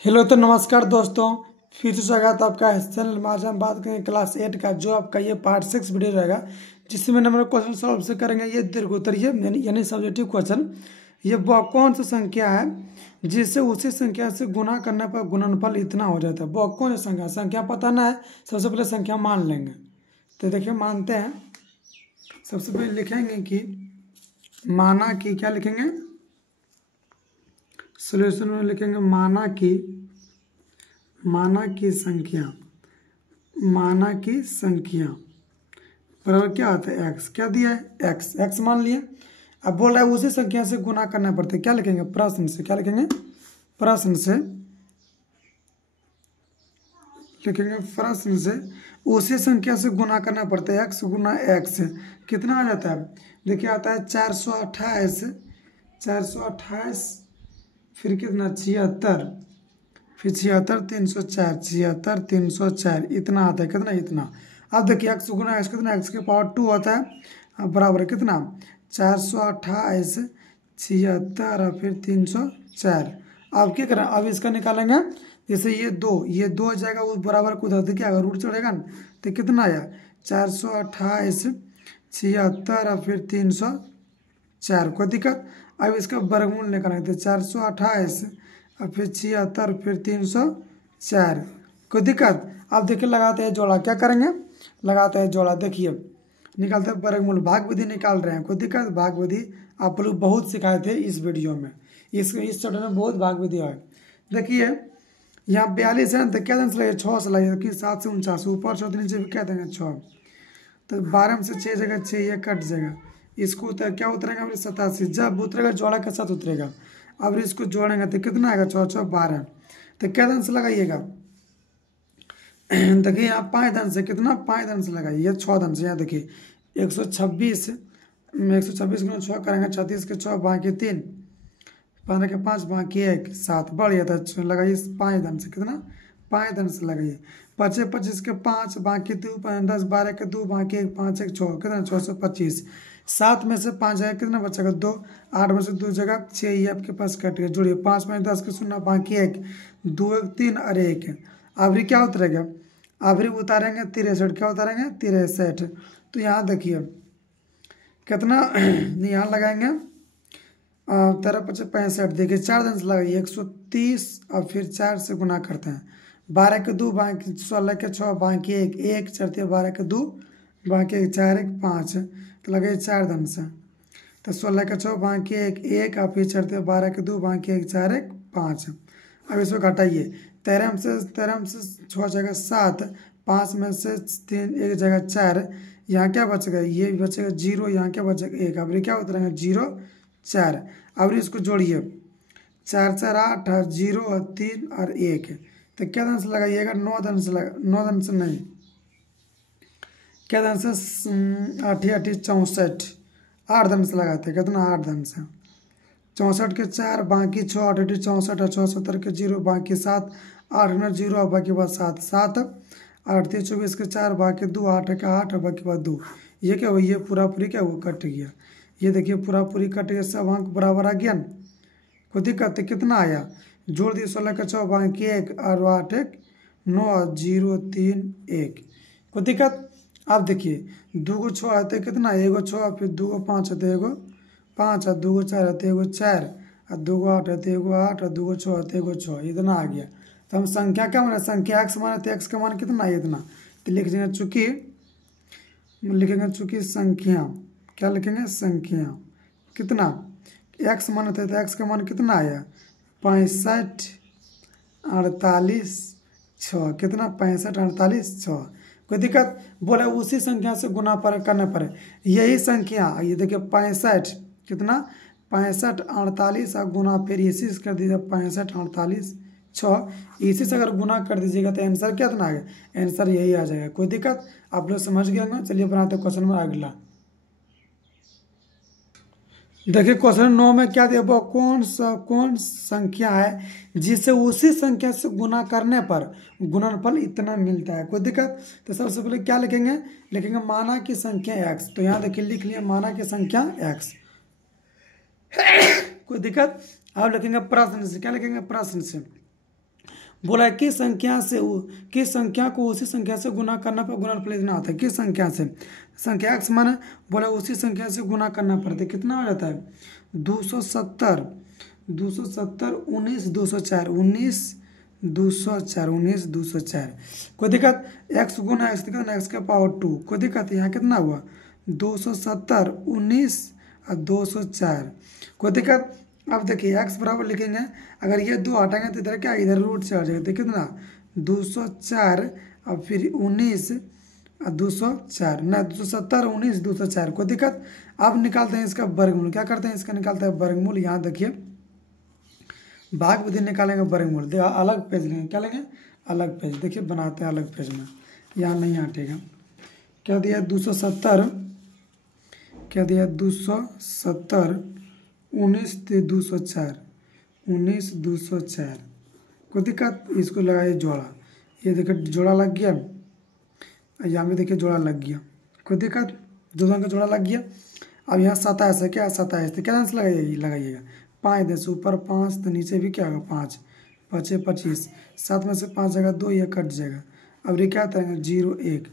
Hello तो नमस्कार दोस्तों, फिर से स्वागत आपका इस चैनल में। आज हम बात करेंगे क्लास 8 का जो आपका ये पार्ट 6 वीडियो रहेगा, जिसमें नंबर क्वेश्चन सॉल्व से करेंगे ये दीर्घोत्तरीय यानी सब्जेक्टिव क्वेश्चन। ये वह कौन सी संख्या है जिससे उसी संख्या से गुना करने पर गुणनफल इतना हो जाता है। वह कौन सी संख्या पता ना है, सबसे पहले संख्या मान लेंगे। तो देखिए मानते हैं, सबसे पहले लिखेंगे कि माना कि क्या लिखेंगे, सॉल्यूशन में लिखेंगे माना की संख्या बराबर क्या आता है एक्स। क्या दिया है एक्स मान लिया। अब बोल रहा है उसी संख्या से गुना करना पड़ता है। क्या लिखेंगे प्रश्न से, क्या लिखेंगे प्रश्न से उसी संख्या से गुना करना पड़ता है। एक्स गुना एक्स कितना आ जाता है, देखिए आता है 428 फिर कितना 76, फिर 76 304 इतना आता है। कितना इतना। अब देखिए एक्स गुना एक्स कितना, एक्स के पावर 2 होता है। अब बराबर कितना 428 76 और फिर 304। अब क्या करें, अब इसका निकालेंगे। जैसे ये दो हो जाएगा, वो बराबर को उधर क्या अगर रूट चढ़ेगा ना, तो कितना आया 428 76 और फिर 304। कोई दिक्कत। अब इसका वर्गमूल निकालेंगे तो 428 और फिर 76 फिर 304। कोई दिक्कत। अब देखिए लगाते हैं जोड़ा। क्या करेंगे, लगाते हैं जोड़ा। देखिए निकालते हैं वर्गमूल, भाग विधि निकाल रहे हैं। कोई दिक्कत। भाग विधि आप लोग बहुत सिखाए थे इस वीडियो में, इस चैप्टर में बहुत भाग विधि है। देखिए यहाँ 42 है तो क्या देंगे लगे 6 से लगे कि 7 से 49 ऊपर 6 नीचे भी क्या देंगे 6। तो 12 में से 6 जगह 6 ये कट जाएगा। इसको क्या उतरेगा 87। जब उतरेगा जोड़ा के साथ उतरेगा। अब इसको जोड़ेंगे तो कितना आएगा 6 6 12। तो क्या धन से लगाइएगा, देखिए यहाँ 5 धन से कितना 5 धन से लगाइए 6 धन से। यहाँ देखिए 126 गुना 6 करेंगे 36 के 6 बाकी 3 15 के 5 बाकी 1 7 बढ़ गया था। लगाइए 5 धन से कितना 5 धन से लगाइए। 25 के 5 बाकी 2 10 12 के 2 बाकी 1 5 1 6 कितना 625। 7 में से 5 जगह कितना बचेगा 2। 8 में से 2 जगह 6 ये आपके पास कट गया। जोड़िए 5 में 10 के 0 बाकी 1 2 1 3 और 1। अभी क्या उतरेगा, अभी उतारेंगे 63। क्या उतारेंगे 63। तो यहाँ देखिए कितना यहाँ लगाएंगे 13 5 65। देखिए 4 दिन से लगाइए 130 और फिर 4 से गुना करते हैं। 12 के 2 बाकी 16 के 6 बाकी 1 1 चढ़ते 12 के 2 बाकी 1 4 1 5। तो लगे 4 धन से। तो 16 के 6 बाकी 1 1 और फिर चढ़ते 12 के 2 बाकी 1 4 1 5। अब इसको घटाइए 13 में से 6 जगह 7 5 में से 3 1 जगह 4। यहाँ क्या बचेगा, ये बचेगा 0, यहाँ क्या बचेगा 1। अब क्या उतरेंगे 0 4। अब इसको जोड़िए 4 4 8 और 0 और 3 और 1। तो क्या धन से लगाइएगा 9 धन से 9 धन से नहीं, क्या धन से 8 8 64 8 धन से लगाते हैं। कितना 8 धन से 64 के 4 बाकी 6 8 8 64 और 74 के 0 बाकी 7 8 में 0 और बाकी बाद 7 7 8 3 24 के 4 बाकी 2 8 का 8 और बाकी बाद 2। ये क्या हुआ, ये पूरा पूरी क्या हुआ कट गया। ये देखिए पूरा पूरी कट गया, सब अंक बराबर आ गया। कोई दिक्कत। कितना आया, जोड़ दिए 16 का 6 बाकी 1 और 8 1 9 0 3 1। कोई दिक्कत। अब देखिए 2 को 6 आते कितना 1 6 फिर 2 को 5 आते 1 5 और 2 को 4 आते 1 4 और 2 को 8 आते 1 8 और 2 को 6 आते 1 6। इतना आ गया। तो हम संख्या क्या माने, संख्या एक्स माने तो एक्स का मान कितना है इतना। तो लिख देंगे चूंकि संख्या, क्या लिखेंगे संख्या कितना एक्स माने थे तो एक्स का मान कितना आया 65 48 6। कितना 65 48 6। कोई दिक्कत। बोले उसी संख्या से गुना करना पड़े। यही संख्या ये देखिए 65 कितना 65 48 और गुना फिर इसी से कर दीजिए 65 48 6। इसी से अगर गुना कर दीजिएगा तो आंसर क्या इतना आएगा, आंसर यही आ जाएगा। कोई दिक्कत। आप लोग समझ गए होंगे। चलिए बनाते क्वेश्चन में अगला। देखिए क्वेश्चन 9 में क्या दिया, वो कौन संख्या है जिसे उसी संख्या से गुना करने पर गुणनफल इतना मिलता है। कोई दिक्कत। तो सबसे पहले क्या लिखेंगे माना की संख्या x। तो यहाँ देखिए लिख लिया माना की संख्या x। कोई दिक्कत। अब लिखेंगे प्रश्न से, क्या लिखेंगे प्रश्न से बोला है किस संख्या को उसी संख्या से गुना करने पर गुणनफल इतना आता है। किस संख्या से, संख्या x माने बोला उसी संख्या से गुना करना पड़ता है। कितना हो जाता है 270 19 204 19 204। कोई दिक्कत, x गुना x दिक्कत ना, x का पावर 2। कोई दिक्कत, यहाँ कितना हुआ 270 19 और 204। कोई दिक्कत। अब देखिए x बराबर लिखेंगे, अगर ये 2 हटाएंगे तो इधर क्या, इधर रूट से आ जाएगा। तो कितना 204 और फिर 19 और 204 ना 270 19 204। कोई दिक्कत। अब निकालते हैं इसका वर्गमूल। क्या करते हैं, इसका निकालते हैं वर्गमूल। यहाँ देखिए भाग विधि निकालेंगे वर्गमूल। देखिए अलग पेज लेंगे, क्या लेंगे अलग पेज। देखिए बनाते हैं अलग पेज में, यहाँ नहीं हटेगा। क्या दिया 270, क्या दिया 270 19 204 19 204। कोई दिक्कत, इसको लगाइए जोड़ा। ये देखिए जोड़ा लग गया, यहाँ भी देखिए जोड़ा लग गया। कोई दिक्कत, दोनों का जोड़ा लग गया। अब यहाँ 27 है, क्या 27 तो क्या आंसर लगाइएगा 5 10 ऊपर 5 तो नीचे भी क्या होगा 5 5 25। 7 में से 5 जगह 2, ये कट जाएगा। अब ये क्या करेंगे 0 1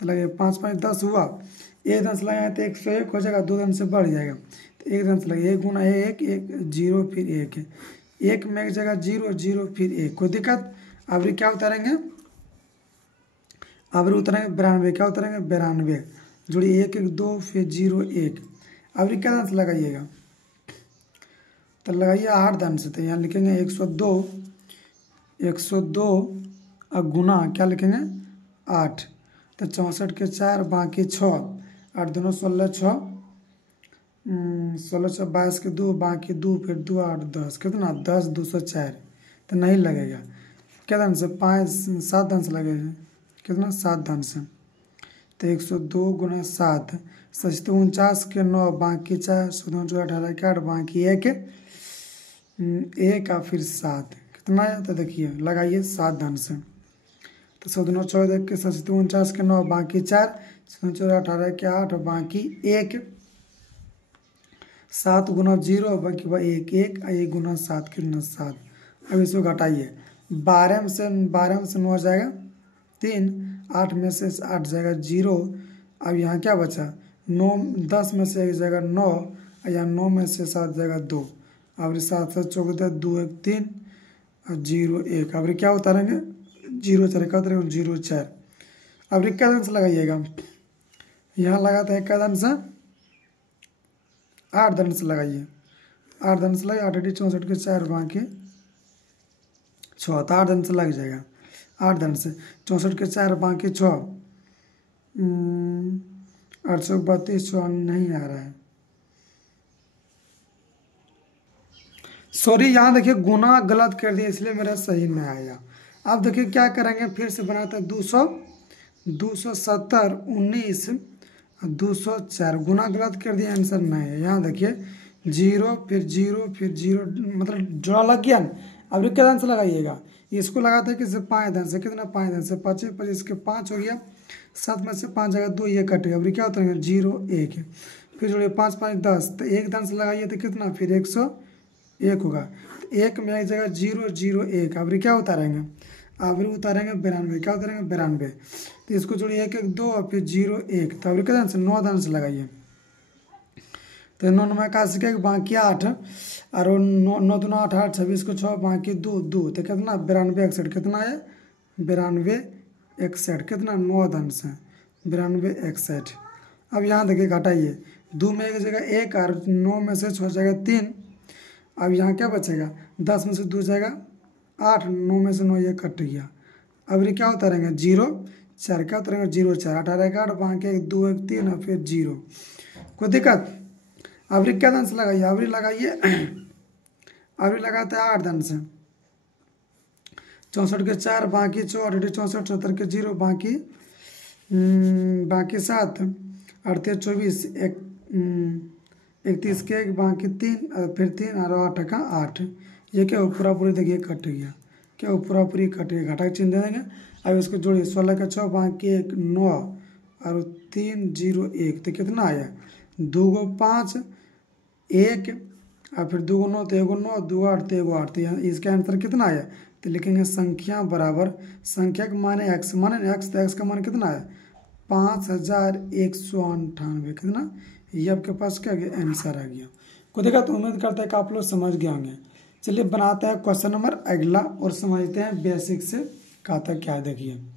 तो लगेगा 5 5 10 हुआ। 1 दन से लगाए तो 101 हो जाएगा, 2 दन से बढ़ जाएगा तो 1 दन से लगेगा 1 गुना 1 1 0 फिर 1 है 1 में एक जगह 0 0 फिर 1। कोई दिक्कत। अब क्या उतारेंगे, अब उतरेंगे 92। क्या उतरेंगे 92 जोड़ी 1 1 2 फिर 0 1। अब क्या दान से लगाइएगा, तो लगाइए 8 दान से। तो यहाँ लिखेंगे 102 और गुना क्या लिखेंगे 8। तो 64 के 4 बाकी 6 8 दोनों 16 6 16 6 22 के 2 बाकी 2 फिर 2 8 10 कितना 10 204। तो नहीं लगेगा। क्या दान से 5 7 दान से लगेगा, कितना 7 दान से। तो 102 गुना 7 49 के 9 बाकी 4 17 18 के 8 बाकी 1 1 और फिर 7 कितना है। तो देखिए लगाइए 7 दान से। तो 17 14 के 49 के 9 बाकी 4 17 18 के 8 बाकी 1 7 गुना 0 बाकी 1 1 1 गुना 7 कितना 7। अब इसको घटाइए 12 में से 9 हो जाएगा 3 8 में से 8 जाएगा 0। अब यहाँ क्या बचा 9 10 में से 1 जाएगा 9 और यहाँ 9 में से 7 जाएगा 2। अब 7 7 14 2 1 3 और 0 1। अब क्या उतारेंगे 0 4 क्या उतारेंगे 0 4। अब क्या दान से लगाइएगा, यहाँ लगाते हैं क्या दान से 8 दान से लगाइए। 8 दान से लगे 8 8 64 के 4 बाकी 6 तो 8 दान से लग जाएगा। 8 दान से 64 के 4 बाकी 6 832 6 नहीं आ रहा है, सॉरी। यहाँ देखिए गुना गलत कर दिया इसलिए मेरा सही नहीं आया। अब देखिए क्या करेंगे, फिर से बनाते हैं 270 19 204। गुना गलत कर दिया, आंसर नहीं है। यहाँ देखिए 0 फिर 0 फिर 0 मतलब जोड़ा लग गया ना। अब क्या दान से लगाइएगा, इसको लगाते हैं किससे 5 दान से। कितना 5 दान से 25 25 के 5 हो गया। 7 में से 5 जगह 2 ये कट गया। अब क्या होता है 0 1 फिर जोड़िए 5 5 10 तो 1 दान से लगाइए तो कितना फिर 101 होगा। 1 में एक जगह 0 0 1। अब क्या उतारेंगे, अब उतारेंगे 92। क्या उतारेंगे 92 तो इसको जोड़िए 1 1 2 और फिर 0 1। तो अब क्या दान से 9 दान से लगाइए। तो 9 9 81 के बाकी 8 और 9 2 8 8 26 को 6 बाकी 2 2। तो कितना 92 61 कितना है 92 61 कितना 9 दान से 92 61। अब यहाँ देखिए घटाइए 2 में एक जगह 1 और 9 में से 6 जगह 3। अब यहाँ क्या बचेगा 10 में से 2 जाएगा 8 9 में से 9 ये कट गया। अब ये क्या उतारेंगे 0 4 क्या उतारेंगे 0 4 18 के 8 बाकी 1 2 1 3 और फिर 0। कोई दिक्कत। अब क्या दान से लगाइए, अब लगाइए अब लगाते हैं 8 दान से। 64 के 4 बाकी 4 64 70 के 0 बाकी 7 38 24 31 के 1 बाकी 3 फिर 3 और 8 का 8। ये क्या पूरा पूरी देखिए कट गया, क्या पूरा पूरी कट गया। घटा चिन्ह दे देंगे। अब इसको जोड़िए 16 का 6 बाकी 1 9 और 3 0 1। तो कितना आया 2 को 5 1 और फिर 2 को 9 तो 1 9 2 8 तो 1 8। तो यहाँ इसका आंसर कितना आया तो लिखेंगे संख्या बराबर संख्या का मान है एक्स, माने एक्स, तो एक्स का मान कितना है 5198, कितना, ये आपके पास क्या गया आंसर आ गया। को देखा तो उम्मीद करता है कि आप लोग समझ गए होंगे। चलिए बनाते हैं क्वेश्चन नंबर अगला और समझते हैं बेसिक से कहा था क्या। देखिए